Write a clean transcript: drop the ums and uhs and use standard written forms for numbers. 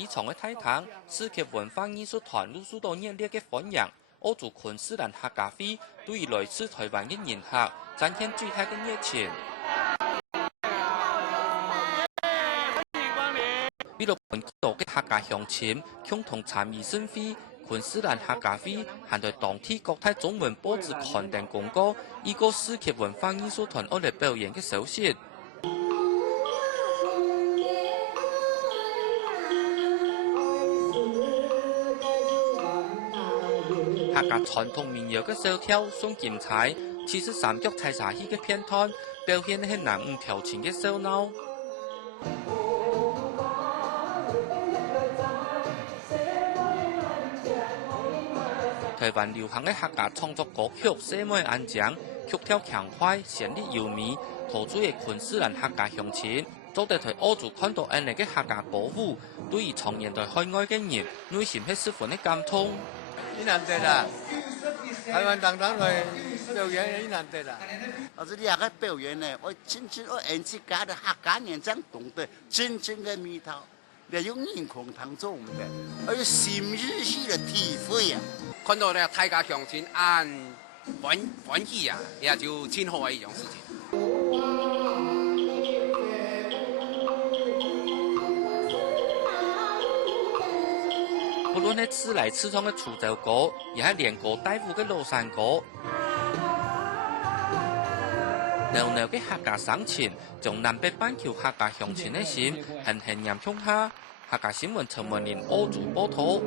机场的体坛，世界文化艺术团陆续到热烈的欢迎。澳洲昆士兰客家会对于来自台湾的人客展现最大的热情。为了本地的客家乡亲共同参与盛会，昆士兰客家会还在当地各大中文报纸刊登公告，一个世界文化艺术团要来表演的消息。客家传统民谣的小跳送金彩，其实三脚踩茶戏的片段，表现的是男女调情的笑闹。台湾流行的客家创作歌曲《小妹安江》，曲调强快，旋律优美，突出的昆士兰客家乡亲，做得在澳洲看到安尼的客家歌舞，对于常年在海外的人，内心是十分的感动。难得啦，台湾等等来表演，难得啦。这里个表演呢，我真正我演自家的客家人真懂得真正的味道，要用眼眶当中的，而有心日系的体会啊。看到呢大家乡亲安欢喜啊，也就真好的一种事情。不论是吃来吃上的潮州歌，也是连歌带舞的老山歌，袅袅的客家乡情，将南北半球客家乡亲的心狠狠染向下。客家新闻陈文林澳洲报道。